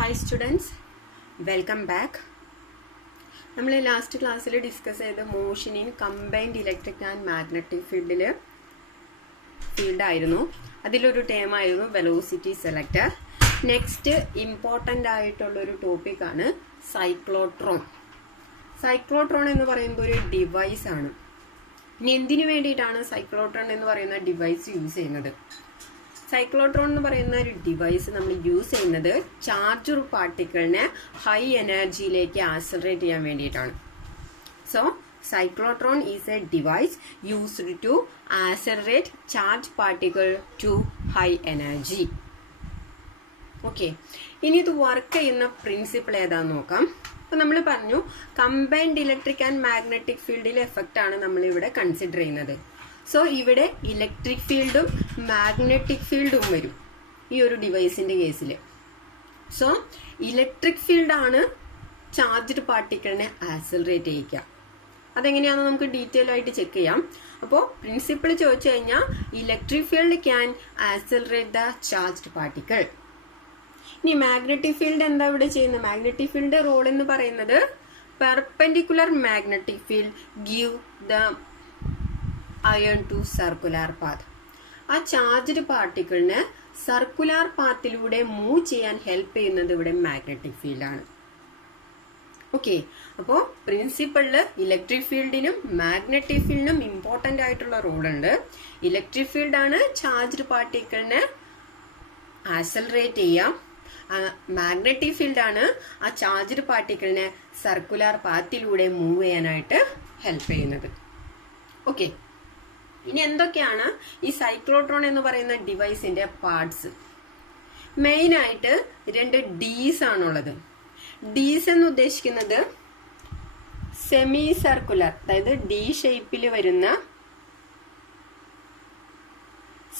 Hi students, welcome back. നമ്മൾ last ക്ലാസ്സിൽ discuss ചെയ്ത motion in combined electric and magnetic field ആയിരുന്നു. അതിലൊരു ടേം ആയിരുന്നു വെലോസിറ്റി സെലക്ടർ. നെക്സ്റ്റ് ഇമ്പോർട്ടൻ്റ് ആയിട്ടുള്ളൊരു ടോപ്പിക്കാണ് സൈക്ലോട്രോൺ. സൈക്ലോട്രോൺ എന്ന് പറയുമ്പോൾ ഒരു ഡിവൈസ് ആണ്. ഇനി എന്തിനു വേണ്ടിയിട്ടാണ് സൈക്ലോട്രോൺ എന്ന് പറയുന്ന ഡിവൈസ് യൂസ് ചെയ്യുന്നത്? സൈക്ലോട്രോൺ എന്ന് പറയുന്ന ഒരു ഡിവൈസ് നമ്മൾ യൂസ് ചെയ്യുന്നത് ചാർജർ പാർട്ടിക്കിളിനെ ഹൈ എനർജിയിലേക്ക് ആക്സലറേറ്റ് ചെയ്യാൻ വേണ്ടിയിട്ടാണ്. So cyclotron is a device used to accelerate charge particle to high energy. Okay, ഇനി ഇത് വർക്ക് ചെയ്യുന്ന പ്രിൻസിപ്പിൾ ഏതാന്ന് നോക്കാം. അപ്പോൾ നമ്മൾ പറഞ്ഞു കമ്പൈൻഡ് ഇലക്ട്രിക് ആൻഡ് മാഗ്നറ്റിക് ഫീൽഡിലെ എഫക്റ്റ് ആണ് നമ്മളിവിടെ കൺസിഡർ ചെയ്യുന്നത്. സോ ഇവിടെ ഇലക്ട്രിക് ഫീൽഡും മാഗ്നറ്റിക് ഫീൽഡും വരും ഈ ഒരു ഡിവൈസിന്റെ കേസിൽ. സോ ഇലക്ട്രിക് ഫീൽഡാണ് ചാർജ്ഡ് പാർട്ടിക്കിളിനെ ആക്സലറേറ്റ് ചെയ്യിക്കുക. അതെങ്ങനെയാണെന്ന് നമുക്ക് ഡീറ്റെയിൽ ആയിട്ട് ചെക്ക് ചെയ്യാം. അപ്പോൾ പ്രിൻസിപ്പിൾ ചോദിച്ചു കഴിഞ്ഞാൽ electric field can accelerate the charged particle. ഇനി മാഗ്നറ്റിക് ഫീൽഡ് എന്താ ഇവിടെ ചെയ്യുന്നത്? മാഗ്നറ്റിക് ഫീൽഡ് റോൾ എന്ന് പറയുന്നത് perpendicular magnetic field give the ion to circular path. ആ ചാർജ്ഡ് പാർട്ടിക്കിളിന് സർക്കുലർ പാത്തിലൂടെ മൂവ് ചെയ്യാൻ ഹെൽപ്പ് ചെയ്യുന്നത് ഇവിടെ മാഗ്നറ്റിക് ഫീൽഡാണ്. ഓക്കെ, അപ്പോൾ പ്രിൻസിപ്പിളില് ഇലക്ട്രിക് ഫീൽഡിനും മാഗ്നറ്റിക് ഫീൽഡിനും ഇമ്പോർട്ടൻ്റ് ആയിട്ടുള്ള റോളുണ്ട്. ഇലക്ട്രിക് ഫീൽഡാണ് ചാർജ്ഡ് പാർട്ടിക്കിളിനെ ആക്സലറേറ്റ് ചെയ്യാം. മാഗ്നറ്റിക് ഫീൽഡാണ് ആ ചാർജ്ഡ് പാർട്ടിക്കിളിനെ സർക്കുലർ പാത്തിലൂടെ മൂവ് ചെയ്യാനായിട്ട് ഹെൽപ്പ് ചെയ്യുന്നത്. ഓക്കെ, ഇനി എന്തൊക്കെയാണ് ഈ സൈക്ലോട്രോൺ എന്ന് പറയുന്ന ഡിവൈസിന്റെ പാർട്സ്? മെയിൻ ആയിട്ട് രണ്ട് ഡീസ് ആണുള്ളത്. ഡീസ് എന്ന് ഉദ്ദേശിക്കുന്നത് സെമി സർക്കുലർ, അതായത് ഡി ഷേപ്പിൽ വരുന്ന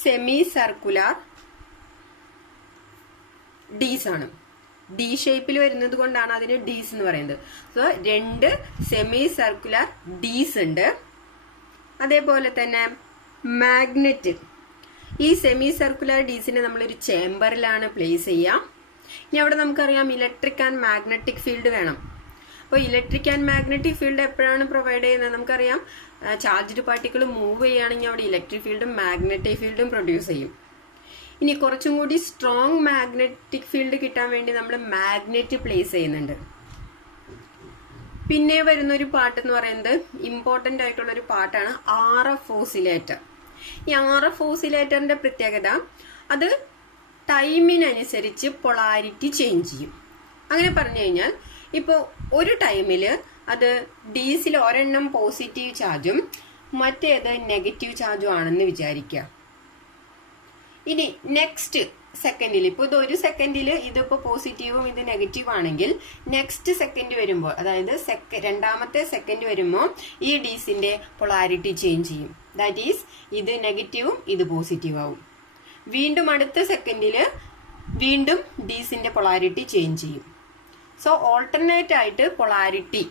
സെമി സർക്കുലർ ഡീസ് ആണ്. ഡി ഷേപ്പിൽ വരുന്നത് കൊണ്ടാണ് അതിന് ഡീസ് എന്ന് പറയുന്നത്. സോ രണ്ട് സെമി സർക്കുലർ ഡീസ് ഉണ്ട്. അതേപോലെ തന്നെ മാഗ്നറ്റ്, ഈ സെമി സർക്കുലർ ഡീസിനെ നമ്മളൊരു ചേംബറിലാണ് പ്ലേസ് ചെയ്യാം. ഇനി അവിടെ നമുക്കറിയാം ഇലക്ട്രിക് ആൻഡ് മാഗ്നറ്റിക് ഫീൽഡ് വേണം. അപ്പോൾ ഇലക്ട്രിക് ആൻഡ് മാഗ്നറ്റിക് ഫീൽഡ് എപ്പോഴാണ് പ്രൊവൈഡ് ചെയ്യുന്നത്? നമുക്കറിയാം ചാർജ്ഡ് പാർട്ടിക്കിൾ മൂവ് ചെയ്യുകയാണെങ്കിൽ അവിടെ ഇലക്ട്രിക് ഫീൽഡും മാഗ്നറ്റിക് ഫീൽഡും പ്രൊഡ്യൂസ് ചെയ്യും. ഇനി കുറച്ചും കൂടി സ്ട്രോങ് മാഗ്നറ്റിക് ഫീൽഡ് കിട്ടാൻ വേണ്ടി നമ്മൾ മാഗ്നറ്റ് പ്ലേസ് ചെയ്യുന്നുണ്ട്. പിന്നെ വരുന്ന ഒരു പാർട്ട് എന്ന് പറയുന്നത് ഇമ്പോർട്ടൻ്റ് ആയിട്ടുള്ള ഒരു പാർട്ടാണ് RF ഓസിലേറ്റർ. ഈ RF ഓസിലേറ്ററിന്റെ പ്രത്യേകത അത് ടൈമിനനുസരിച്ച് പൊളാരിറ്റി ചേഞ്ച് ചെയ്യും. അങ്ങനെ പറഞ്ഞു കഴിഞ്ഞാൽ ഇപ്പോൾ ഒരു ടൈമിൽ അത് ഡീസിൽ ഒരെണ്ണം പോസിറ്റീവ് ചാർജും മറ്റേത് നെഗറ്റീവ് ചാർജും ആണെന്ന് വിചാരിക്കുക. ഇനി നെക്സ്റ്റ് സെക്കൻഡിൽ, ഇപ്പോൾ ഇത് ഒരു സെക്കൻഡിൽ ഇതിപ്പോൾ പോസിറ്റീവും ഇത് നെഗറ്റീവ് ആണെങ്കിൽ നെക്സ്റ്റ് സെക്കൻഡ് വരുമ്പോൾ, അതായത് രണ്ടാമത്തെ സെക്കൻഡ് വരുമ്പോൾ ഈ ഡീസിന്റെ പൊളാരിറ്റി ചേഞ്ച് ചെയ്യും. ദാറ്റ് ഈസ് ഇത് നെഗറ്റീവും ഇത് പോസിറ്റീവ് ആവും. വീണ്ടും അടുത്ത സെക്കൻഡിൽ വീണ്ടും ഡീസിന്റെ പൊളാരിറ്റി ചേഞ്ച് ചെയ്യും. സോ ഓൾട്ടർനേറ്റ് ആയിട്ട് പൊളാരിറ്റി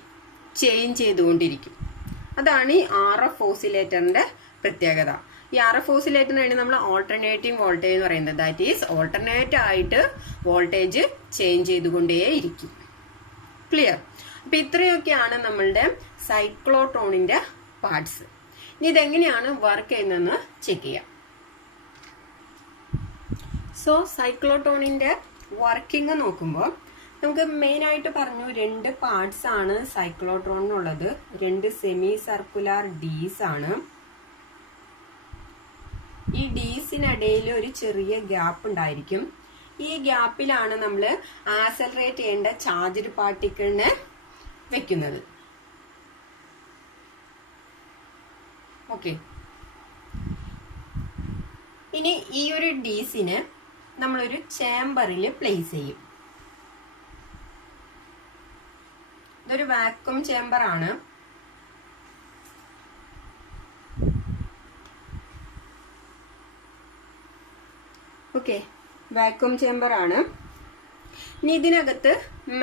ചേഞ്ച് ചെയ്തുകൊണ്ടിരിക്കും. അതാണ് ഈ RF ഓസിലേറ്ററിന്റെ പ്രത്യേകത. ഈ RF ഓസിലേറ്ററിന് വേണ്ടി നമ്മൾ ഓൾട്ടർനേറ്റിംഗ് വോൾട്ടേജ് എന്ന് പറയുന്നത്. ദാറ്റ് ഈസ് ഓൾട്ടർനേറ്റ് ആയിട്ട് വോൾട്ടേജ് ചേഞ്ച് ചെയ്തുകൊണ്ടേയിരിക്കും. ക്ലിയർ? അപ്പൊ ഇത്രയൊക്കെയാണ് നമ്മളുടെ സൈക്ലോട്രോണിന്റെ പാർട്സ്. ഇനി ഇതെങ്ങനെയാണ് വർക്ക് ചെയ്യുന്നതെന്ന് ചെക്ക് ചെയ്യാം. സോ സൈക്ലോട്രോണിന്റെ വർക്കിംഗ് നോക്കുമ്പോൾ നമുക്ക് മെയിൻ ആയിട്ട് പറഞ്ഞു രണ്ട് പാർട്സ് ആണ് സൈക്ലോട്രോണിനുള്ളത്. രണ്ട് സെമി സർക്കുലർ ഡീസ് ആണ്. ഈ ഡീസിനിടയിൽ ഒരു ചെറിയ ഗ്യാപ്പ് ഉണ്ടായിരിക്കും. ഈ ഗ്യാപ്പിലാണ് നമ്മൾ ആക്സലറേറ്റ് ചെയ്യേണ്ട ചാർജ്ഡ് പാർട്ടിക്കിളിനെ വെക്കുന്നത്. ഓക്കെ, ഇനി ഈ ഒരു ഡീസിനെ നമ്മളൊരു ചേംബറിൽ പ്ലേസ് ചെയ്യും. ഇതൊരു വാക്വം ചേംബർ ആണ്. ഓക്കെ, വാക്വം ചേംബർ ആണ്. ഇനി ഇതിനകത്ത്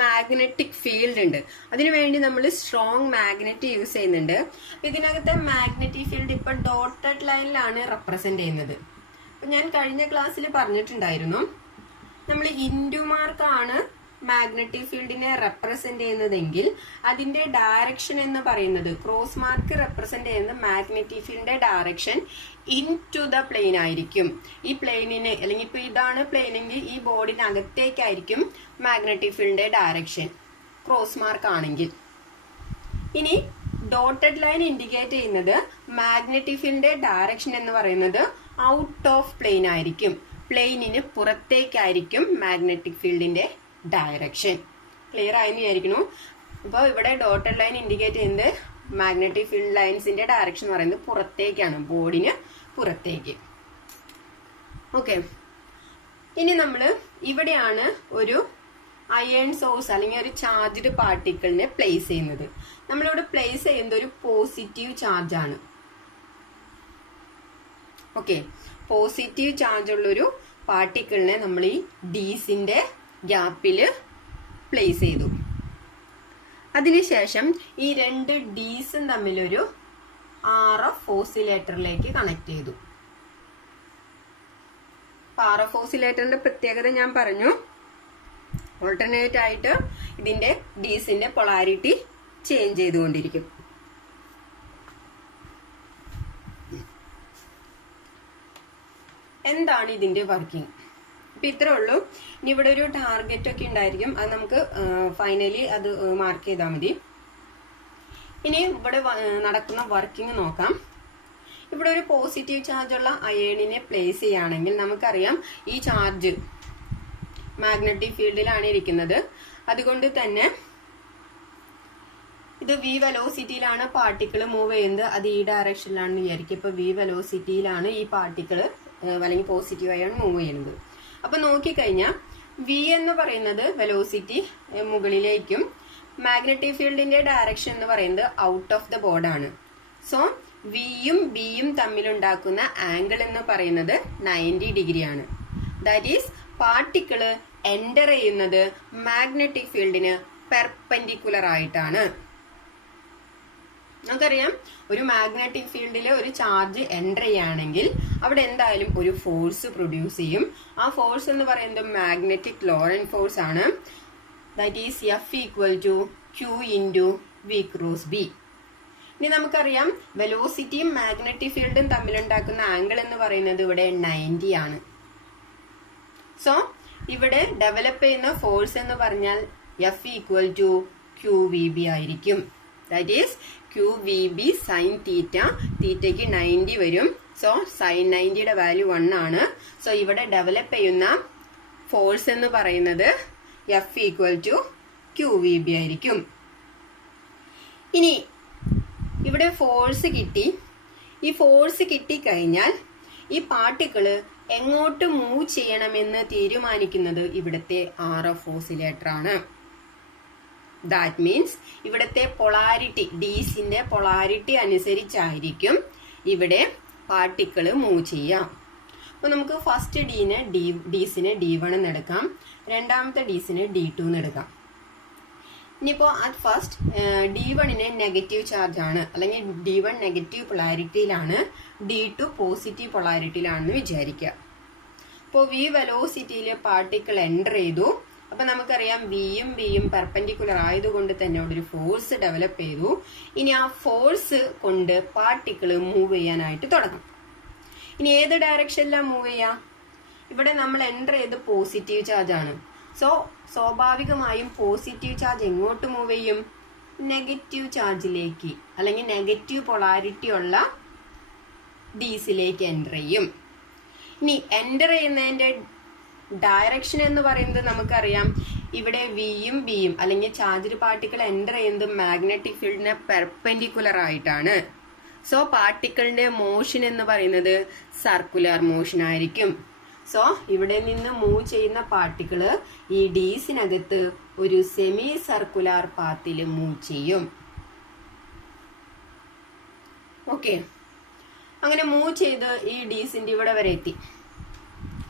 മാഗ്നറ്റിക് ഫീൽഡ് ഉണ്ട്. അതിനുവേണ്ടി നമ്മൾ സ്ട്രോങ് മാഗ്നറ്റ് യൂസ് ചെയ്യുന്നുണ്ട്. ഇതിനകത്തെ മാഗ്നറ്റിക് ഫീൽഡ് ഇപ്പൊ ഡോട്ടഡ് ലൈനിലാണ് റെപ്രസെന്റ് ചെയ്യുന്നത്. അപ്പൊ ഞാൻ കഴിഞ്ഞ ക്ലാസ്സിൽ പറഞ്ഞിട്ടുണ്ടായിരുന്നു നമ്മൾ ഇൻഡു മാർക്കാണ് മാഗ്നറ്റിക് ഫീൽഡിനെ റെപ്രസെന്റ് ചെയ്യുന്നതെങ്കിൽ അതിന്റെ ഡയറക്ഷൻ എന്ന് പറയുന്നത് ക്രോസ് മാർക്ക് റെപ്രസെന്റ് ചെയ്യുന്നത് മാഗ്നറ്റിക് ഫീൽഡിന്റെ direction into the plane ആയിരിക്കും. ഈ പ്ലെയിനിന് അല്ലെങ്കിൽ ഇപ്പൊ ഇതാണ് പ്ലെയിനെങ്കിൽ ഈ ബോർഡിനകത്തേക്കായിരിക്കും മാഗ്നറ്റിക് ഫീൽഡിന്റെ ഡയറക്ഷൻ ക്രോസ് മാർക്ക് ആണെങ്കിൽ. ഇനി ഡോട്ടഡ് ലൈൻ ഇൻഡിക്കേറ്റ് ചെയ്യുന്നത് മാഗ്നറ്റിക് ഫീൽഡിന്റെ ഡയറക്ഷൻ എന്ന് പറയുന്നത് ഔട്ട് ഓഫ് പ്ലെയിൻ ആയിരിക്കും. പ്ലെയിനിന് പുറത്തേക്കായിരിക്കും മാഗ്നറ്റിക് ഫീൽഡിന്റെ ഡയറക്ഷൻ. ക്ലിയർ ആയെന്ന് വിചാരിക്കുന്നു. അപ്പോൾ ഇവിടെ ഡോട്ടഡ് ലൈൻ ഇൻഡിക്കേറ്റ് ചെയ്യുന്നത് മാഗ്നറ്റിക് ഫീൽഡ് ലൈൻസിന്റെ ഡയറക്ഷൻ എന്ന് പറയുന്നത് പുറത്തേക്കാണ്, ബോർഡിന് പുറത്തേക്ക്. ഓക്കെ, ഇനി നമ്മൾ ഇവിടെയാണ് ഒരു അയൺ സോഴ്സ് അല്ലെങ്കിൽ ഒരു ചാർജ്ഡ് പാർട്ടിക്കിളിനെ പ്ലേസ് ചെയ്യുന്നത്. നമ്മളിവിടെ പ്ലേസ് ചെയ്യുന്നത് ഒരു പോസിറ്റീവ് ചാർജ് ആണ്. ഓക്കെ, പോസിറ്റീവ് ചാർജ് ഉള്ളൊരു പാർട്ടിക്കിളിനെ നമ്മൾ ഈ ഡീസിന്റെ ഗ്യാപ്പിൽ പ്ലേസ് ചെയ്തു. അതിനുശേഷം ഈ രണ്ട് ഡീസും തമ്മിലൊരു RF ഓസിലേറ്ററിലേക്ക് കണക്ട് ചെയ്തു. RF ഓസിലേറ്ററിന്റെ പ്രത്യേകത ഞാൻ പറഞ്ഞു. ഓൾട്ടർനേറ്റ് ആയിട്ട് ഇതിന്റെ ഡീസിന്റെ പൊളാരിറ്റി ചേഞ്ച് ചെയ്തുകൊണ്ടിരിക്കും. എന്താണ് ഇതിന്റെ വർക്കിംഗ്? ഇപ്പൊ ഇത്രേ ഉള്ളൂ. ഇനി ഇവിടെ ഒരു ടാർഗറ്റ് ഒക്കെ ഉണ്ടായിരിക്കും, അത് നമുക്ക് ഫൈനലി അത് മാർക്ക് ചെയ്താൽ മതി. ഇനി ഇവിടെ നടക്കുന്ന വർക്കിംഗ് നോക്കാം. ഇവിടെ ഒരു പോസിറ്റീവ് ചാർജ് ഉള്ള അയേണിനെ പ്ലേസ് ചെയ്യുകയാണെങ്കിൽ നമുക്കറിയാം ഈ ചാർജ് മാഗ്നറ്റിക് ഫീൽഡിലാണ് ഇരിക്കുന്നത്. അതുകൊണ്ട് തന്നെ ഇത് v വെലോസിറ്റിയിലാണ് പാർട്ടിക്കിൾ മൂവ് ചെയ്യുന്നത്. അത് ഈ ഡയറക്ഷനിലാണെന്ന് വിചാരിക്കും. ഇപ്പൊ v വെലോസിറ്റിയിലാണ് ഈ പാർട്ടിക്കിൾ അല്ലെങ്കിൽ പോസിറ്റീവ് ആയാണ് മൂവ് ചെയ്യുന്നത്. അപ്പൊ നോക്കിക്കഴിഞ്ഞാൽ v എന്ന് പറയുന്നത് വെലോസിറ്റി മുകളിലേക്കും മാഗ്നറ്റിക് ഫീൽഡിന്റെ ഡയറക്ഷൻ എന്ന് പറയുന്നത് ഔട്ട് ഓഫ് ദ ബോർഡാണ്. സോ വിയും ബിയും തമ്മിലുണ്ടാക്കുന്ന ആംഗിൾ എന്ന് പറയുന്നത് 90 ഡിഗ്രി ആണ്. ദാറ്റ് ഈസ് പാർട്ടിക്കിള് എൻ്റർ ചെയ്യുന്നത് മാഗ്നറ്റിക് ഫീൽഡിന് പെർപെൻഡിക്കുലർ ആയിട്ടാണ്. നമുക്കറിയാം ഒരു മാഗ്നറ്റിക് ഫീൽഡിൽ ഒരു ചാർജ് എൻ്റർ ചെയ്യുകയാണെങ്കിൽ അവിടെ എന്തായാലും ഒരു ഫോഴ്സ് പ്രൊഡ്യൂസ് ചെയ്യും. ആ ഫോഴ്സ് എന്ന് പറയുന്നത് മാഗ്നറ്റിക് ലോറന്റ് ഫോഴ്സ് ആണ്. That is F = Q × V × B. ഇനി നമുക്കറിയാം വെലോസിറ്റിയും മാഗ്നറ്റിക് ഫീൽഡും തമ്മിലുണ്ടാക്കുന്ന ആംഗിൾ എന്ന് പറയുന്നത് ഇവിടെ 90 ആണ്. സോ ഇവിടെ ഡെവലപ്പ് ചെയ്യുന്ന ഫോഴ്സ് എന്ന് പറഞ്ഞാൽ F = QVB ആയിരിക്കും. ദാറ്റ് ഈസ് QVB sin തീറ്റ. തീറ്റയ്ക്ക് 90 വരും. സോ sin 90യുടെ വാല്യൂ 1 ആണ്. സോ ഇവിടെ ഡെവലപ്പ് ചെയ്യുന്ന ഫോഴ്സ് എന്ന് പറയുന്നത് F = QVB ആയിരിക്കും. ഇനി ഇവിടെ ഫോഴ്സ് കിട്ടി. ഈ ഫോഴ്സ് കിട്ടിക്കഴിഞ്ഞാൽ ഈ പാർട്ടിക്കിള് എങ്ങോട്ട് മൂവ് ചെയ്യണമെന്ന് തീരുമാനിക്കുന്നത് ഇവിടുത്തെ RF ഓസിലേറ്റർ ആണ്. ദാറ്റ് മീൻസ് ഇവിടുത്തെ പൊളാരിറ്റി, ഡീസിന്റെ പൊളാരിറ്റി അനുസരിച്ചായിരിക്കും ഇവിടെ പാർട്ടിക്കിള് മൂവ് ചെയ്യാം. അപ്പൊ നമുക്ക് ഫസ്റ്റ് ഡീസിനെ D1 എന്ന് എടുക്കാം, രണ്ടാമത്തെ ഡീസിനെ D2 എന്ന് എടുക്കാം. ഇനിയിപ്പോ അത് ഫസ്റ്റ് D1ന് നെഗറ്റീവ് ചാർജ് ആണ്, അല്ലെങ്കിൽ D1 നെഗറ്റീവ് പൊളാരിറ്റിയിലാണ്, D2 പോസിറ്റീവ് പൊളാരിറ്റിയിലാണെന്ന് വിചാരിക്കുക. അപ്പോൾ V വെലോസിറ്റിയിൽ പാർട്ടിക്കിൾ എൻ്റർ ചെയ്തു. അപ്പൊ നമുക്കറിയാം വിയും ബിയും പെർപെൻഡിക്കുലർ ആയതുകൊണ്ട് തന്നെ അവിടെ ഒരു ഫോഴ്സ് ഡെവലപ്പ് ചെയ്തു. ഇനി ആ ഫോഴ്സ് കൊണ്ട് പാർട്ടിക്കിൾ മൂവ് ചെയ്യാനായിട്ട് തുടങ്ങും. ഇനി ഏത് ഡയറക്ഷനിലാണ് മൂവ് ചെയ്യാം? ഇവിടെ നമ്മൾ എൻ്റർ ചെയ്ത് പോസിറ്റീവ് ചാർജ് ആണ്. സോ സ്വാഭാവികമായും പോസിറ്റീവ് ചാർജ് എങ്ങോട്ട് മൂവ് ചെയ്യും? നെഗറ്റീവ് ചാർജിലേക്ക്, അല്ലെങ്കിൽ നെഗറ്റീവ് പൊളാരിറ്റി ഉള്ള ഡീസിലേക്ക് എൻ്റർ ചെയ്യും. ഇനി എൻ്റർ ചെയ്യുന്നതിന്റെ ഡയറക്ഷൻ എന്ന് പറയുന്നത് നമുക്കറിയാം ഇവിടെ വിയും ബിയും അല്ലെങ്കിൽ ചാർജ്ഡ് പാർട്ടിക്കിൾ എൻ്റർ ചെയ്യുന്നത് മാഗ്നറ്റിക് ഫീൽഡിന് പെർപെൻഡിക്കുലർ ആയിട്ടാണ്. സോ പാർട്ടിക്കിളിന്റെ മോഷൻ എന്ന് പറയുന്നത് സർക്കുലർ മോഷൻ ആയിരിക്കും. സോ ഇവിടെ നിന്ന് മൂവ് ചെയ്യുന്ന പാർട്ടിക്കിള് ഈ ഡീസിനകത്ത് ഒരു സെമി സർക്കുലർ പാത്തിൽ മൂവ് ചെയ്യും. ഓക്കെ, അങ്ങനെ മൂവ് ചെയ്ത് ഈ ഡീസിന്റെ ഇവിടെ വരെ എത്തി,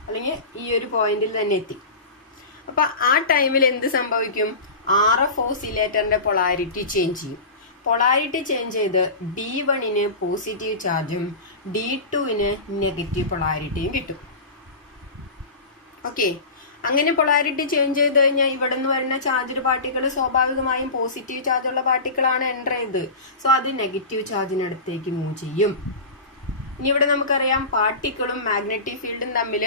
അല്ലെങ്കിൽ ഈ ഒരു പോയിന്റിൽ തന്നെ എത്തി. അപ്പൊ ആ ടൈമിൽ എന്ത് സംഭവിക്കും? RF ഓസിലേറ്ററിന്റെ പൊളാരിറ്റി ചേഞ്ച് ചെയ്യും. പൊളാരിറ്റി ചേഞ്ച് ചെയ്ത് D1ന് പോസിറ്റീവ് ചാർജും D2ന് നെഗറ്റീവ് പൊളാരിറ്റിയും കിട്ടും. ഓക്കെ, അങ്ങനെ പൊളാരിറ്റി ചേഞ്ച് ചെയ്ത് കഴിഞ്ഞാൽ ഇവിടെ നിന്ന് വരുന്ന ചാർജ്ഡ് പാർട്ടിക്കിൾ സ്വാഭാവികമായും പോസിറ്റീവ് ചാർജുള്ള പാർട്ടിക്കിളാണ് എൻ്റർ ചെയ്തത്. സോ അത് നെഗറ്റീവ് ചാർജിനടുത്തേക്ക് മൂവ് ചെയ്യും. ഇനി ഇവിടെ നമുക്കറിയാം പാർട്ടിക്കിളും മാഗ്നറ്റിക് ഫീൽഡും തമ്മിൽ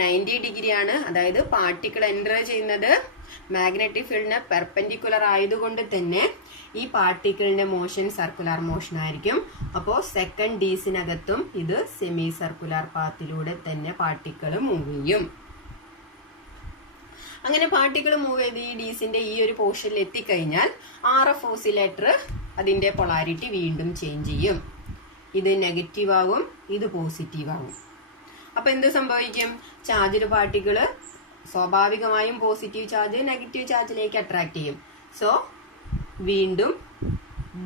90 ഡിഗ്രിയാണ്. അതായത് പാർട്ടിക്കിൾ എൻ്റർ ചെയ്യുന്നത് മാഗ്നറ്റിക് ഫീൽഡിന് പെർപെൻഡിക്കുലർ ആയതുകൊണ്ട് തന്നെ ഈ പാർട്ടിക്കിളിന്റെ മോഷൻ സർക്കുലർ മോഷൻ ആയിരിക്കും. അപ്പോൾ സെക്കൻഡ് ഡീസിനകത്തും ഇത് സെമി സർക്കുലർ പാത്തിലൂടെ തന്നെ പാർട്ടിക്കിൾ മൂവ് ചെയ്യും. അങ്ങനെ പാർട്ടിക്കിൾ മൂവ് ചെയ്ത് ഈ ഡീസിന്റെ ഈ ഒരു പോർഷനിൽ എത്തിക്കഴിഞ്ഞാൽ RF ഓസിലേറ്റർ അതിന്റെ പൊളാരിറ്റി വീണ്ടും ചേഞ്ച് ചെയ്യും. ഇത് നെഗറ്റീവ് ആവും, ഇത് പോസിറ്റീവ് ആവും. അപ്പൊ എന്ത് സംഭവിക്കും? ചാർജ്ഡ് പാർട്ടിക്കിള് സ്വാഭാവികമായും പോസിറ്റീവ് ചാർജ് നെഗറ്റീവ് ചാർജിലേക്ക് അട്രാക്ട് ചെയ്യും. സോ വീണ്ടും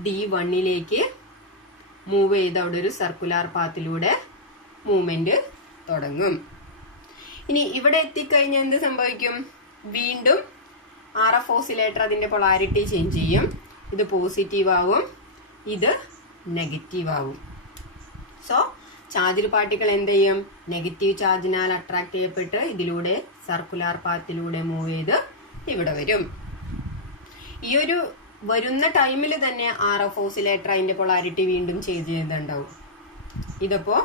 D1ലേക്ക് മൂവ് ചെയ്ത് അവിടെ ഒരു സർക്കുലർ പാത്തിലൂടെ മൂവ്മെന്റ് തുടങ്ങും. ഇനി ഇവിടെ എത്തിക്കഴിഞ്ഞാൽ എന്ത് സംഭവിക്കും? വീണ്ടും RF ഓസിലേറ്റർ അതിന്റെ പൊളാരിറ്റി ചേഞ്ച് ചെയ്യും. ഇത് പോസിറ്റീവ് ആവും, ഇത് നെഗറ്റീവ് ആവും. സോ ചാർജ്ഡ് പാർട്ടിക്കിൾ എന്ത് ചെയ്യും? നെഗറ്റീവ് ചാർജിനാൽ അട്രാക്ട് ചെയ്യപ്പെട്ട് ഇതിലൂടെ സർക്കുലർ പാത്തിലൂടെ മൂവ് ചെയ്ത് ഇവിടെ വരും. ഈ ഒരു വരുന്ന ടൈമിൽ തന്നെ RF ഓസിലേറ്റർ അതിന്റെ പൊളാരിറ്റി വീണ്ടും ചേഞ്ച് ചെയ്തിട്ടുണ്ടാവും. ഇതിപ്പോ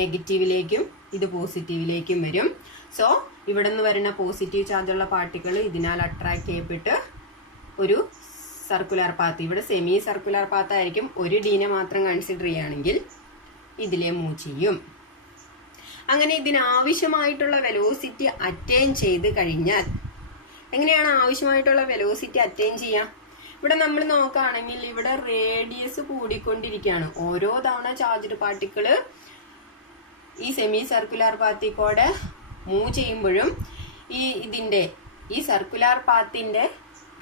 നെഗറ്റീവിലേക്കും ഇത് പോസിറ്റീവിലേക്കും വരും. സോ ഇവിടെ നിന്ന് വരുന്ന പോസിറ്റീവ് ചാർജുള്ള പാർട്ടിക്കിൾ ഇതിനാൽ അട്രാക്ട് ചെയ്യപ്പെട്ട് ഒരു സർക്കുലർ പാത്ത്, ഇവിടെ സെമി സർക്കുലർ പാത്ത് ആയിരിക്കും, ഒരു ഡീനെ മാത്രം കൺസിഡർ ചെയ്യുകയാണെങ്കിൽ ഇതിലെ മൂവ് ചെയ്യും. അങ്ങനെ ഇതിനാവശ്യമായിട്ടുള്ള വെലോസിറ്റി അറ്റൈൻ ചെയ്ത് കഴിഞ്ഞാൽ എങ്ങനെയാണ് ആവശ്യമായിട്ടുള്ള വെലോസിറ്റി അറ്റൈൻ ചെയ്യാം? ഇവിടെ നമ്മൾ നോക്കുകയാണെങ്കിൽ ഇവിടെ റേഡിയസ് കൂടിക്കൊണ്ടിരിക്കുകയാണ്. ഓരോ തവണ ചാർജ്ഡ് പാർട്ടിക്കിള് ഈ സെമി സർക്കുലർ പാത്തിൽ കൂടെ മൂവ് ചെയ്യുമ്പോഴും ഈ സർക്കുലർ പാത്തിന്റെ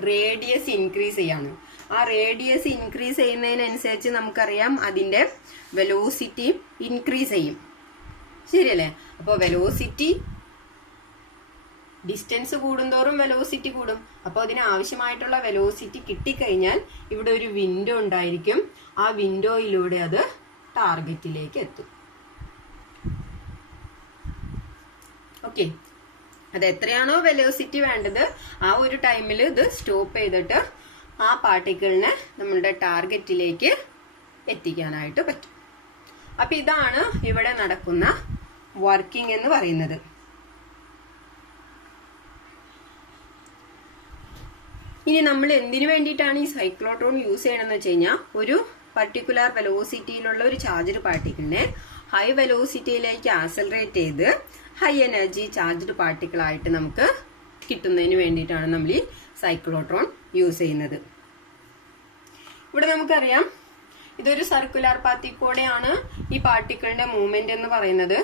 റേഡിയസ് ഇൻക്രീസ് ചെയ്യാണ്. ആ റേഡിയസ് ഇൻക്രീസ് ചെയ്യുന്നതിനനുസരിച്ച് നമുക്കറിയാം അതിന്റെ വെലോസിറ്റി ഇൻക്രീസ് ചെയ്യും. ശരിയല്ലേ? അപ്പോൾ വെലോസിറ്റി ഡിസ്റ്റൻസ് കൂടുന്തോറും വെലോസിറ്റി കൂടും. അപ്പോൾ അതിന് ആവശ്യമായിട്ടുള്ള വെലോസിറ്റി കിട്ടിക്കഴിഞ്ഞാൽ ഇവിടെ ഒരു വിൻഡോ ഉണ്ടായിരിക്കും. ആ വിൻഡോയിലൂടെ അത് ടാർഗറ്റിലേക്ക് എത്തും. ഓക്കെ, അത് എത്രയാണോ വെലോസിറ്റി വേണ്ടത് ആ ഒരു ടൈമിൽ ഇത് സ്റ്റോപ്പ് ചെയ്തിട്ട് ആ പാർട്ടിക്കിളിനെ നമ്മളുടെ ടാർഗറ്റിലേക്ക് എത്തിക്കാനായിട്ട് പറ്റും. അപ്പൊ ഇതാണ് ഇവിടെ നടക്കുന്ന വർക്കിംഗ് എന്ന് പറയുന്നത്. ഇനി നമ്മൾ എന്തിനു വേണ്ടിയിട്ടാണ് ഈ സൈക്ലോട്രോൺ യൂസ് ചെയ്യണമെന്ന് വെച്ച് കഴിഞ്ഞാൽ ഒരു പർട്ടിക്കുലർ വെലോസിറ്റിയിലുള്ള ഒരു ചാർജ്ഡ് പാർട്ടിക്കിളിനെ ഹൈ വെലോസിറ്റിയിലേക്ക് ആക്സലറേറ്റ് ചെയ്ത് ഹൈ എനർജി ചാർജ്ഡ് പാർട്ടിക്കിൾ ആയിട്ട് നമുക്ക് കിട്ടുന്നതിന് വേണ്ടിയിട്ടാണ് നമ്മൾ ഈ സൈക്ലോട്രോൺ യൂസ് ചെയ്യുന്നത്. ഇവിടെ നമുക്കറിയാം ഇതൊരു സർക്കുലർ പാത്തിൽ കൂടെയാണ് ഈ പാർട്ടിക്കിളിന്റെ മൂവ്മെന്റ് എന്ന് പറയുന്നത്.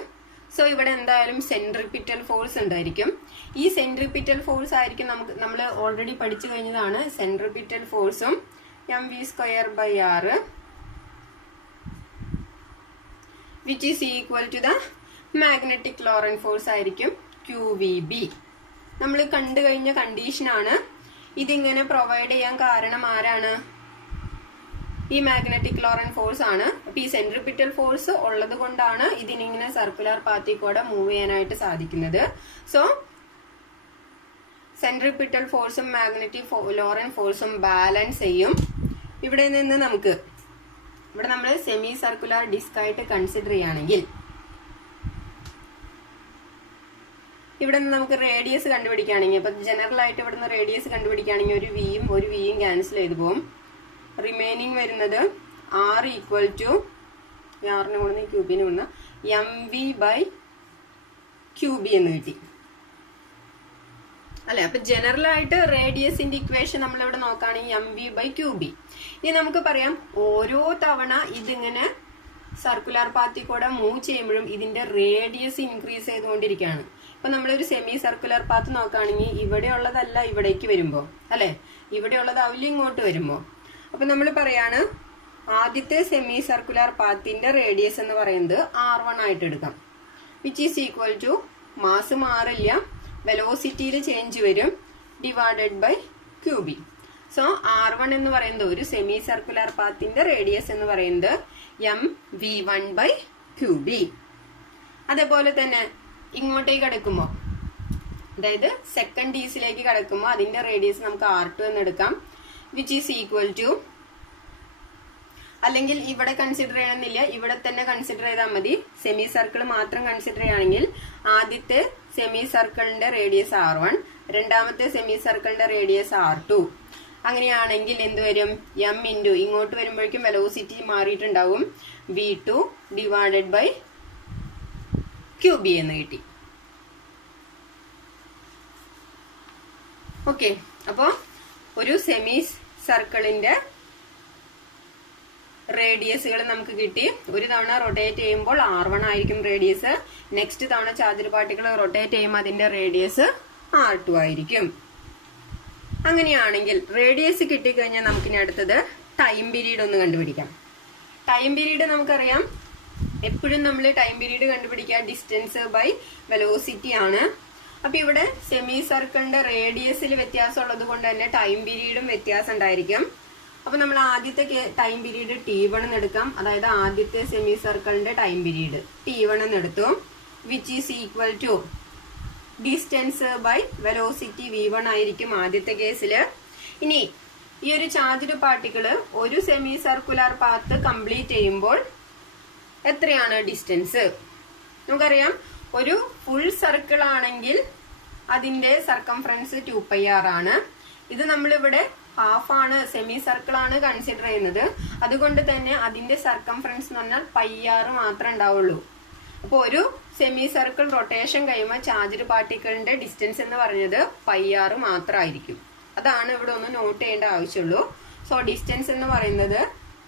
സോ ഇവിടെ എന്തായാലും സെൻട്രിപിറ്റൽ ഫോഴ്സ് ഉണ്ടായിരിക്കും. ഈ സെൻട്രിപിറ്റൽ ഫോഴ്സ് ആയിരിക്കും നമ്മൾ ഓൾറെഡി പഠിച്ചു കഴിഞ്ഞതാണ്. സെൻട്രിപിറ്റൽ ഫോഴ്സും mv²/r which is equal to the magnetic Lorentz force ആയിരിക്കും QVB. നമ്മൾ കണ്ടു കഴിഞ്ഞ കണ്ടീഷനാണ്. ഇതിങ്ങനെ പ്രൊവൈഡ് ചെയ്യാൻ കാരണം ആരാണ്? ഈ മാഗ്നറ്റിക് ലോറന്റ് ഫോഴ്സ് ആണ്. അപ്പൊ ഈ സെൻട്രിപിറ്റൽ ഫോഴ്സ് ഉള്ളത് കൊണ്ടാണ് ഇതിനിങ്ങനെ സർക്കുലർ പാത്തിൽ കൂടെ മൂവ് ചെയ്യാനായിട്ട് സാധിക്കുന്നത്. സോ സെൻട്രിപിറ്റൽ ഫോഴ്സും മാഗ്നറ്റിക് ലോറന്റ് ഫോഴ്സും ബാലൻസ് ചെയ്യും. ഇവിടെ നിന്ന് ഇവിടെ നമ്മൾ സെമി സർക്കുലർ ഡിസ്ക് ആയിട്ട് കൺസിഡർ ചെയ്യുകയാണെങ്കിൽ ഇവിടെ നിന്ന് നമുക്ക് റേഡിയസ് കണ്ടുപിടിക്കുകയാണെങ്കിൽ, ഇപ്പൊ ജനറൽ ആയിട്ട് ഇവിടെ നിന്ന് റേഡിയസ് കണ്ടുപിടിക്കുകയാണെങ്കിൽ ഒരു വിയും ക്യാൻസൽ ചെയ്തു പോകും. റിമൈനിങ് വരുന്നത് R ഈക്വൽ ടു ആറിന് കൂടുന്ന ക്യൂബിന് കൂടുന്ന mv/QB എന്ന് കിട്ടി അല്ലെ? അപ്പൊ ജനറൽ ആയിട്ട് റേഡിയസിന്റെ ഇക്വേഷൻ നമ്മളിവിടെ നോക്കുകയാണെങ്കിൽ mv/QB. ഇനി നമുക്ക് പറയാം ഓരോ തവണ ഇതിങ്ങനെ സർക്കുലർ പാത്തിൽ കൂടെ മൂവ് ചെയ്യുമ്പോഴും ഇതിന്റെ റേഡിയസ് ഇൻക്രീസ് ചെയ്തുകൊണ്ടിരിക്കുകയാണ്. ഇപ്പൊ നമ്മളൊരു സെമി സർക്കുലർ പാത്ത് നോക്കുകയാണെങ്കിൽ ഇവിടെയുള്ളതല്ല ഇവിടേക്ക് വരുമ്പോ അല്ലെ, ഇവിടെയുള്ളതാവില്ല ഇങ്ങോട്ട് വരുമ്പോ. അപ്പൊ നമ്മൾ പറയാണ് ആദ്യത്തെ സെമി സർക്കുലർ പാത്തിന്റെ റേഡിയസ് എന്ന് പറയുന്നത് R1 ആയിട്ട് എടുക്കാം. Which is equal to mass മാറില്ല, വെലോസിറ്റിയിൽ ചേഞ്ച് വരും, divided by QB. So R1 എന്ന് പറയുന്നത് ഒരു സെമി സർക്കുലർ പാത്തിന്റെ റേഡിയസ് എന്ന് പറയുന്നത് mv1/QB. അതേപോലെ തന്നെ ഇങ്ങോട്ടേക്ക് എടുക്കുമ്പോൾ അതായത് സെക്കൻഡ് ഡീസിലേക്ക് കടക്കുമ്പോൾ അതിന്റെ റേഡിയസ് നമുക്ക് R2 എന്ന് എടുക്കാം, വിച്ച് ഈസ് ഈക്വൽ ടു, അല്ലെങ്കിൽ ഇവിടെ കൺസിഡർ ചെയ്യണമെന്നില്ല, ഇവിടെ തന്നെ കൺസിഡർ ചെയ്താൽ മതി. സെമി സർക്കിൾ മാത്രം കൺസിഡർ ചെയ്യുകയാണെങ്കിൽ ആദ്യത്തെ സെമി സർക്കിളിന്റെ റേഡിയസ് R1, രണ്ടാമത്തെ സെമി സർക്കിളിന്റെ റേഡിയസ് R2. അങ്ങനെയാണെങ്കിൽ എന്ത് വരും? m ഇൻറ്റു ഇങ്ങോട്ട് വരുമ്പോഴേക്കും വെലോസിറ്റി മാറിയിട്ടുണ്ടാവും, v2 ഡിവൈഡഡ് ബൈ QB എന്ന് കിട്ടി. ഓക്കെ, അപ്പോ ഒരു സെമി സർക്കിളിന്റെ റേഡിയസുകൾ നമുക്ക് കിട്ടി. ഒരു തവണ റൊട്ടേറ്റ് ചെയ്യുമ്പോൾ R1 ആയിരിക്കും റേഡിയസ്, നെക്സ്റ്റ് തവണ ചാർജ് പാർട്ടിക്കിൾ റൊട്ടേറ്റ് ചെയ്യുമ്പോൾ അതിന്റെ റേഡിയസ് R2 ആയിരിക്കും. അങ്ങനെയാണെങ്കിൽ റേഡിയസ് കിട്ടിക്കഴിഞ്ഞാൽ നമുക്കിനി അടുത്തത് ടൈം പീരീഡ് ഒന്ന് കണ്ടുപിടിക്കാം. ടൈം പീരീഡ് നമുക്കറിയാം, എപ്പോഴും നമ്മൾ ടൈം പീരീഡ് കണ്ടുപിടിക്കുക ഡിസ്റ്റൻസ് ബൈ വെലോസിറ്റി ആണ്. അപ്പൊ ഇവിടെ സെമി സർക്കിളിന്റെ റേഡിയസിൽ വ്യത്യാസം ഉള്ളത് കൊണ്ട് തന്നെ ടൈം പീരീഡും വ്യത്യാസം ഉണ്ടായിരിക്കും. അപ്പൊ നമ്മൾ ആദ്യത്തെ ടൈം പീരീഡ് T1 എന്ന് എടുക്കാം, അതായത് ആദ്യത്തെ സെമി സർക്കിളിന്റെ ടൈം പീരീഡ് T1 എന്ന് എടുത്തു, which is equal to distance by velocity v1 ആയിരിക്കും ആദ്യത്തെ കേസില്. ഇനി ഈ ഒരു ചാർജ്ഡ് പാർട്ടിക്കിള് ഒരു സെമി സർക്കുലർ പാത്ത് കംപ്ലീറ്റ് ചെയ്യുമ്പോൾ എത്രയാണ് ഡിസ്റ്റൻസ്? നമുക്കറിയാം, ഒരു ഫുൾ സർക്കിൾ ആണെങ്കിൽ അതിന്റെ സർക്കംഫറൻസ് 2πr ആണ്. ഇത് നമ്മളിവിടെ ഹാഫ് ആണ്, സെമി സർക്കിൾ ആണ് കൺസിഡർ ചെയ്യുന്നത്, അതുകൊണ്ട് തന്നെ അതിന്റെ സർക്കംഫറൻസ് എന്ന് പറഞ്ഞാൽ πr മാത്രമേ ഉണ്ടാവുള്ളൂ. അപ്പൊ ഒരു സെമി സർക്കിൾ റൊട്ടേഷൻ കഴിയുമ്പോൾ ചാർജ്ഡ് പാർട്ടിക്കിളിന്റെ ഡിസ്റ്റൻസ് എന്ന് പറഞ്ഞത് πr മാത്രമായിരിക്കും. അതാണ് ഇവിടെ ഒന്ന് നോട്ട് ചെയ്യേണ്ട ആവശ്യമുള്ളൂ. സോ ഡിസ്റ്റൻസ് എന്ന് പറയുന്നത്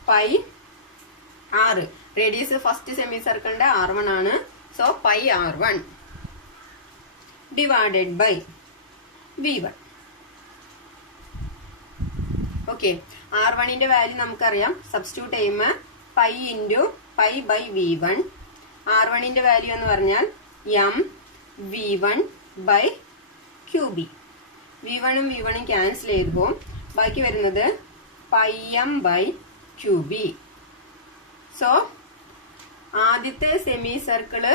πr, റേഡിയസ് ഫസ്റ്റ് സെമി സർക്കിളിന്റെ R1 ആണ്. So πr1 divided by v1. Okay, R1ന്റെ വാല്യൂ നമുക്കറിയാം, സബ്സ്റ്റിറ്റ്യൂട്ട് ചെയ്യുമ്പോൾ π ഇൻറ്റു π ബൈ v1. R1ന്റെ വാല്യൂ എന്ന് പറഞ്ഞാൽ m v1 by QB. v1 ഉം v1 ഉം ക്യാൻസൽ ചെയ്തപ്പോൾ ബാക്കി വരുന്നത് πm ബൈ QB. സോ ആദ്യത്തെ semi circle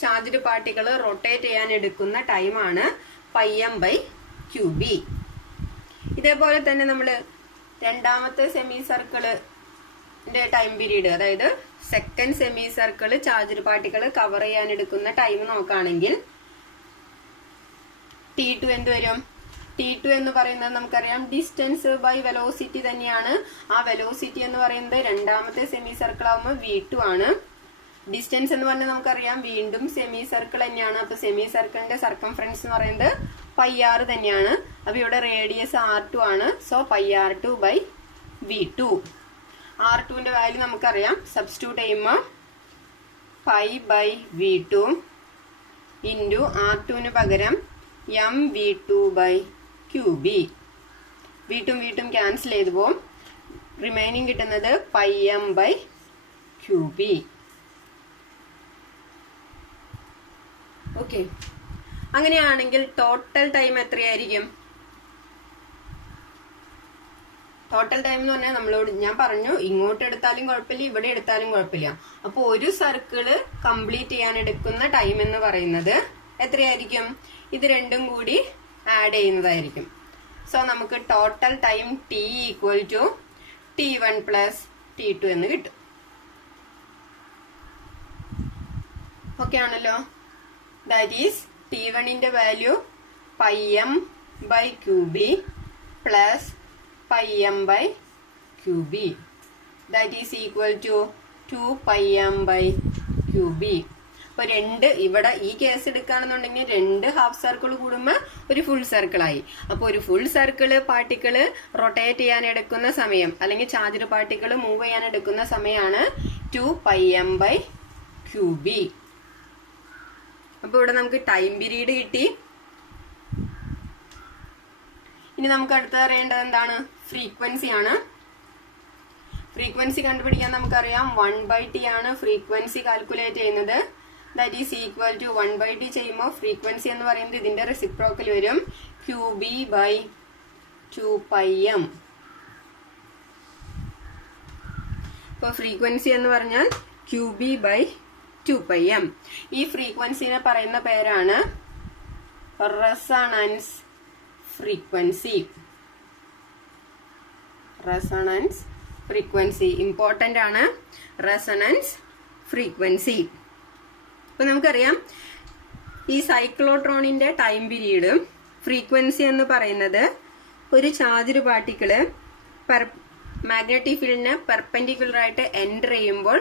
charged particle rotate ചെയ്യാൻ എടുക്കുന്ന ടൈമാണ് πm ബൈ QB. ഇതേപോലെ തന്നെ നമ്മൾ രണ്ടാമത്തെ സെമി സർക്കിളിന്റെ ടൈം പീരീഡ്, അതായത് second semi circle charged particle cover ചെയ്യാൻ എടുക്കുന്ന ടൈം നോക്കുകയാണെങ്കിൽ T2 എന്ത് വരും? T2 എന്ന് പറയുന്നത് നമുക്കറിയാം ഡിസ്റ്റൻസ് ബൈ വെലോസിറ്റി തന്നെയാണ്. ആ വെലോസിറ്റി എന്ന് പറയുന്നത് രണ്ടാമത്തെ സെമി സർക്കിൾ ആകുമ്പോൾ v2 ആണ്. ഡിസ്റ്റൻസ് എന്ന് പറഞ്ഞാൽ നമുക്കറിയാം വീണ്ടും സെമി സർക്കിൾ തന്നെയാണ്. അപ്പൊ സെമി സർക്കിളിന്റെ സർക്കംഫറൻസ് എന്ന് പറയുന്നത് πr തന്നെയാണ്. അപ്പൊ ഇവിടെ റേഡിയസ് R2 ആണ്. So πr2 by v2. R2ന്റെ വാല്യൂ നമുക്കറിയാം, സബ്സ്റ്റിറ്റ്യൂട്ട് ചെയ്യുമ്പോൾ π ബൈ v2 ഇൻറ്റു R2ന് പകരം m v2 by QB. v2 cancel ചെയ്തുമ്പോൾ റിമൈനിങ് കിട്ടുന്നത് πm ബൈ QB. ഓക്കെ, അങ്ങനെയാണെങ്കിൽ ടോട്ടൽ ടൈം എത്രയായിരിക്കും? ടോട്ടൽ ടൈം എന്ന് പറഞ്ഞാൽ നമ്മളോട് ഞാൻ പറഞ്ഞു, ഇങ്ങോട്ട് എടുത്താലും കുഴപ്പമില്ല, ഇവിടെ എടുത്താലും കുഴപ്പമില്ല. അപ്പൊ ഒരു സർക്കിള് കംപ്ലീറ്റ് ചെയ്യാൻ എടുക്കുന്ന ടൈം എന്ന് പറയുന്നത് എത്രയായിരിക്കും? ഇത് രണ്ടും കൂടി ആഡ് ചെയ്യുന്നതായിരിക്കും. സോ നമുക്ക് total time T equal to T1 plus T2 എന്ന് കിട്ടും. ഓക്കെ ആണല്ലോ? ദാറ്റ് ഈസ് T1ന്റെ value πm by QB plus πm by QB. That is equal to 2πm by QB. അപ്പൊ ഇവിടെ ഈ കേസ് എടുക്കുകയാണെന്നുണ്ടെങ്കിൽ 2 ഹാഫ് സർക്കിൾ കൂടുമ്പോൾ ഒരു ഫുൾ സർക്കിളായി. അപ്പൊ ഒരു ഫുൾ സർക്കിള് പാർട്ടിക്കിള് റൊട്ടേറ്റ് ചെയ്യാൻ എടുക്കുന്ന സമയം, അല്ലെങ്കിൽ ചാർജ്ഡ് പാർട്ടിക്കിള് മൂവ് ചെയ്യാൻ എടുക്കുന്ന സമയമാണ് 2πm ബൈ QB. അപ്പൊ ഇവിടെ നമുക്ക് ടൈം പീരീഡ് കിട്ടി. ഇനി നമുക്ക് അടുത്ത അറിയേണ്ടത് എന്താണ്? ഫ്രീക്വൻസി ആണ്. ഫ്രീക്വൻസി കണ്ടുപിടിക്കാൻ നമുക്കറിയാം 1/t ആണ് ഫ്രീക്വൻസി കാൽക്കുലേറ്റ് ചെയ്യുന്നത്. That is equal to 1/t ചെയ്യുമ്പോൾ ഫ്രീക്വൻസി എന്ന് പറയുന്നത് ഇതിന്റെ റെസിപ്രോക്കൽ വരും, QB ബൈ 2πm. ഇപ്പൊ ഫ്രീക്വൻസി എന്ന് പറഞ്ഞാൽ QB ബൈ 2πm. ഈ ഫ്രീക്വൻസിനെ പറയുന്ന പേരാണ് resonance frequency. Resonance frequency important ആണ്. Resonance frequency. ഇപ്പം നമുക്കറിയാം ഈ സൈക്ലോട്രോണിന്റെ ടൈം പീരീഡ് ഫ്രീക്വൻസി എന്ന് പറയുന്നത് ഒരു ചാർജ്ഡ് പാർട്ടിക്കിള് മാഗ്നറ്റിക് ഫീൽഡിന് പെർപെൻഡിക്കുലർ ആയിട്ട് എൻ്റർ ചെയ്യുമ്പോൾ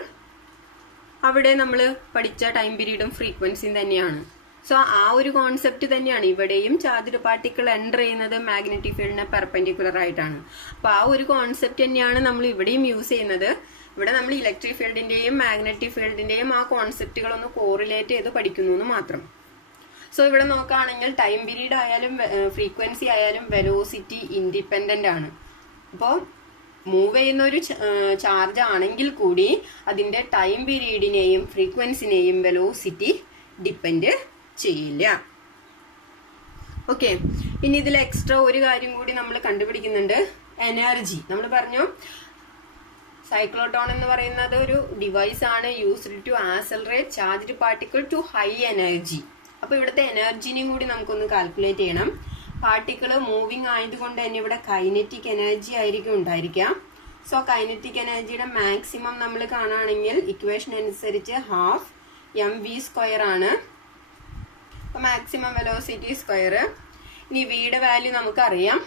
അവിടെ നമ്മൾ പഠിച്ച ടൈം പീരീഡും ഫ്രീക്വൻസിയും തന്നെയാണ്. സോ ആ ഒരു കോൺസെപ്റ്റ് തന്നെയാണ് ഇവിടെയും. ചാർജ്ഡ് പാർട്ടിക്കിൾ എൻ്റർ ചെയ്യുന്നത് മാഗ്നറ്റിക് ഫീൽഡിന് പെർപെൻഡിക്കുലർ ആയിട്ടാണ്. അപ്പോൾ ആ ഒരു കോൺസെപ്റ്റ് തന്നെയാണ് നമ്മൾ ഇവിടെയും യൂസ് ചെയ്യുന്നത്. ഇവിടെ നമ്മൾ ഇലക്ട്രിക് ഫീൽഡിന്റെയും മാഗ്നറ്റിക് ഫീൽഡിന്റെയും ആ കോൺസെപ്റ്റുകളൊന്ന് കോറിലേറ്റ് ചെയ്ത് പഠിക്കുന്നു എന്ന് മാത്രം. സോ ഇവിടെ നോക്കുകയാണെങ്കിൽ ടൈം പീരീഡ് ആയാലും ഫ്രീക്വൻസി ആയാലും വെലോസിറ്റി ഇൻഡിപെൻഡന്റ് ആണ്. അപ്പോൾ മൂവ് ചെയ്യുന്ന ഒരു ചാർജ് ആണെങ്കിൽ കൂടി അതിന്റെ ടൈം പീരീഡിനെയും ഫ്രീക്വൻസിനെയും വെലോസിറ്റി ഡിപ്പെൻഡ് ചെയ്യില്ല. ഓക്കെ, ഇനി ഇതിൽ എക്സ്ട്രാ ഒരു കാര്യം കൂടി നമ്മൾ കണ്ടുപിടിക്കുന്നുണ്ട്, എനർജി. നമ്മൾ പറഞ്ഞു സൈക്ലോട്രോൺ എന്ന് പറയുന്നത് ഒരു ഡിവൈസ് ആണ് used to accelerate charged particle to high energy. അപ്പൊ ഇവിടുത്തെ എനർജിനെയും കൂടി നമുക്കൊന്ന് കാൽക്കുലേറ്റ് ചെയ്യണം. പാർട്ടിക്കിള് മൂവിങ് ആയതുകൊണ്ട് തന്നെ ഇവിടെ കൈനറ്റിക് എനർജി ആയിരിക്കും ഉണ്ടായിരിക്കാം. സോ കൈനറ്റിക് എനർജിയുടെ മാക്സിമം നമ്മൾ കാണുകയാണെങ്കിൽ ഇക്വേഷൻ അനുസരിച്ച് ½ mv² ആണ്. അപ്പൊ മാക്സിമം വെലോസിറ്റി സ്ക്വയർ. ഇനി വിയുടെ വാല്യൂ നമുക്കറിയാം.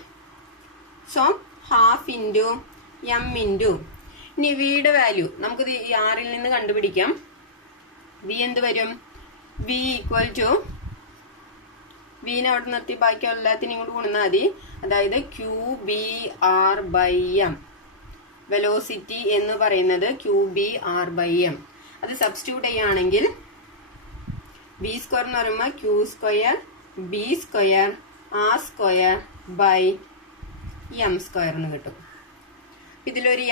സോ ½ ഇൻറ്റു m ഇൻറ്റു ഇനി വിയുടെ വാല്യൂ നമുക്കിത് ഈ ആറിൽ നിന്ന് കണ്ടുപിടിക്കാം. വി എന്ത് വരും? വി ഈക്വൽ ടു വിനെ അവിടെ നിർത്തി ബാക്കി എല്ലാത്തിനും കൂടി ഗുണന്നാൽ മതി. അതായത് QBR/m. വെലോസിറ്റി എന്ന് പറയുന്നത് QBR/m. അത് സബ്സ്റ്റിറ്റ്യൂട്ട് ചെയ്യുകയാണെങ്കിൽ v² എന്ന് പറയുമ്പോൾ Q² B² R²/m² എന്ന് കിട്ടും. ഇതിലൊരു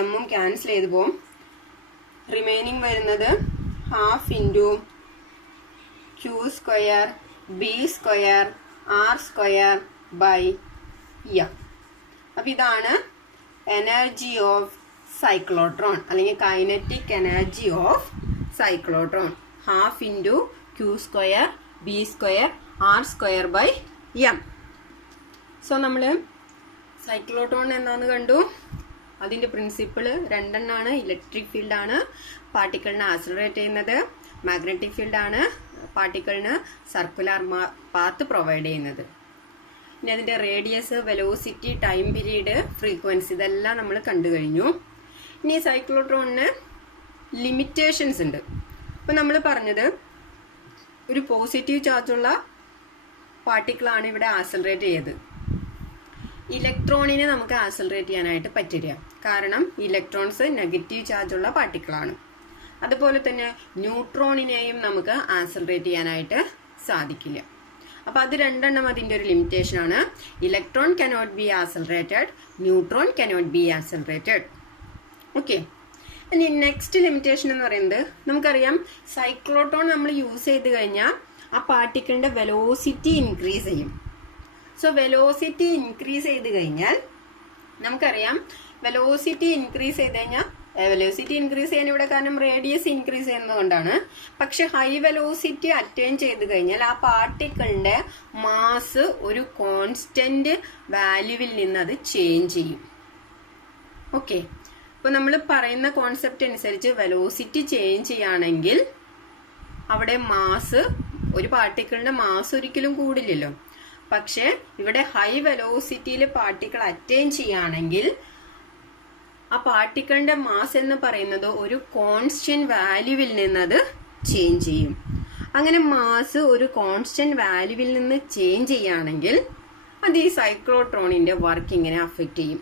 എമ്മും ക്യാൻസൽ ചെയ്ത് പോകും. റിമൈനിങ് വരുന്നത് ½ ഇൻറ്റു Q² B² R²/m. അപ്പൊ ഇതാണ് എനർജി ഓഫ് സൈക്ലോട്രോൺ അല്ലെങ്കിൽ kinetic energy of cyclotron. ½ into Q² B² R²/m. So നമ്മള് സൈക്ലോട്രോൺ എന്താന്ന് കണ്ടു. അതിന്റെ പ്രിൻസിപ്പിൾ രണ്ടെണ്ണാണ്. ഇലക്ട്രിക് ഫീൽഡാണ് പാർട്ടിക്കിളിനെ ആക്സിലറേറ്റ് ചെയ്യുന്നത്. മാഗ്നറ്റിക് ഫീൽഡാണ് പാർട്ടിക്കിളിന് സർക്കുലർ പാത്ത് പ്രൊവൈഡ് ചെയ്യുന്നത്. ഇനി അതിന്റെ radius, velocity, time period, frequency ഇതെല്ലാം നമ്മൾ കണ്ടു കഴിഞ്ഞു. ഇനി സൈക്ലോട്രോണിന് ലിമിറ്റേഷൻസ് ഉണ്ട്. അപ്പൊ നമ്മൾ പറഞ്ഞത് ഒരു പോസിറ്റീവ് ചാർജുള്ള പാർട്ടിക്കിളാണ് ഇവിടെ ആക്സിലറേറ്റ് ചെയ്തത്. ഇലക്ട്രോണിനെ നമുക്ക് ആക്സിലറേറ്റ് ചെയ്യാനായിട്ട് പറ്റില്ല. കാരണം ഇലക്ട്രോൺസ് നെഗറ്റീവ് ചാർജുള്ള പാർട്ടിക്കിളാണ്. അതുപോലെ തന്നെ ന്യൂട്രോണിനെയും നമുക്ക് ആക്സിലറേറ്റ് ചെയ്യാനായിട്ട് സാധിക്കില്ല. അപ്പൊ അത് രണ്ടെണ്ണം അതിന്റെ ഒരു ലിമിറ്റേഷൻ ആണ്. Electron cannot be accelerated, neutron cannot be accelerated. Okay, ഇനി നെക്സ്റ്റ് ലിമിറ്റേഷൻ എന്ന് പറയുന്നത് നമുക്കറിയാം സൈക്ലോട്രോൺ നമ്മൾ യൂസ് ചെയ്ത് കഴിഞ്ഞാൽ ആ പാർട്ടിക്കിളിന്റെ വെലോസിറ്റി ഇൻക്രീസ് ചെയ്യും. സോ വെലോസിറ്റി ഇൻക്രീസ് ചെയ്ത് കഴിഞ്ഞാൽ നമുക്കറിയാം വെലോസിറ്റി ഇൻക്രീസ് ചെയ്ത് കഴിഞ്ഞാൽ വെലോസിറ്റി ഇൻക്രീസ് ചെയ്യാൻ ഇവിടെ കാരണം റേഡിയസ് ഇൻക്രീസ് ചെയ്യുന്നതുകൊണ്ടാണ്. പക്ഷെ ഹൈ വെലോസിറ്റി അറ്റൈൻ ചെയ്ത് കഴിഞ്ഞാൽ ആ പാർട്ടിക്കിളിന്റെ മാസ് ഒരു കോൺസ്റ്റന്റ് വാല്യൂവിൽ നിന്ന് അത് ചേഞ്ച് ചെയ്യും. ഓക്കെ, അപ്പൊ നമ്മൾ പറയുന്ന കോൺസെപ്റ്റ് അനുസരിച്ച് വെലോസിറ്റി ചേഞ്ച് ചെയ്യുകയാണെങ്കിൽ അവിടെ മാസ്, ഒരു പാർട്ടിക്കിളിന്റെ മാസ് ഒരിക്കലും കൂടില്ലല്ലോ. പക്ഷെ ഇവിടെ ഹൈ വെലോസിറ്റിയിൽ പാർട്ടിക്കിൾ അറ്റൈൻ ചെയ്യുകയാണെങ്കിൽ ആ പാർട്ടിക്കിളിന്റെ മാസ് എന്ന് പറയുന്നത് ഒരു കോൺസ്റ്റന്റ് വാല്യൂവിൽ നിന്ന് അത് ചേഞ്ച് ചെയ്യും. അങ്ങനെ മാസ് ഒരു കോൺസ്റ്റന്റ് വാല്യൂവിൽ നിന്ന് ചേഞ്ച് ചെയ്യുകയാണെങ്കിൽ അത് ഈ സൈക്ലോട്രോണിന്റെ വർക്കിങ്ങിനെ അഫക്റ്റ് ചെയ്യും.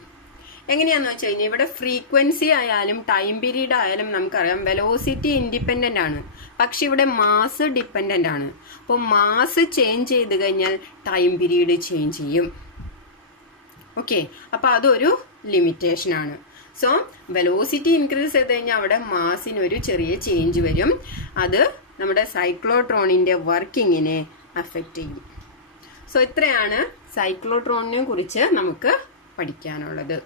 എങ്ങനെയാന്ന് വെച്ച് കഴിഞ്ഞാൽ ഇവിടെ ഫ്രീക്വൻസി ആയാലും ടൈം പീരീഡ് ആയാലും നമുക്കറിയാം വെലോസിറ്റി ഇൻഡിപെൻഡന്റ് ആണ്. പക്ഷെ ഇവിടെ മാസ് ഡിപ്പെൻഡന്റ് ആണ്. അപ്പോൾ മാസ് ചേഞ്ച് ചെയ്ത് കഴിഞ്ഞാൽ ടൈം പീരീഡ് ചേഞ്ച് ചെയ്യും. ഓക്കെ, അപ്പൊ അതൊരു ലിമിറ്റേഷൻ ആണ്. സോ വെലോസിറ്റി ഇൻക്രീസ് ചെയ്ത് കഴിഞ്ഞാൽ അവിടെ മാസിന് ഒരു ചെറിയ ചേഞ്ച് വരും. അത് നമ്മുടെ സൈക്ലോട്രോണിന്റെ വർക്കിങ്ങിനെ അഫക്റ്റ് ചെയ്യും. സോ ഇത്രയാണ് സൈക്ലോട്രോണിനെ കുറിച്ച് നമുക്ക് പഠിക്കാനുള്ളത്.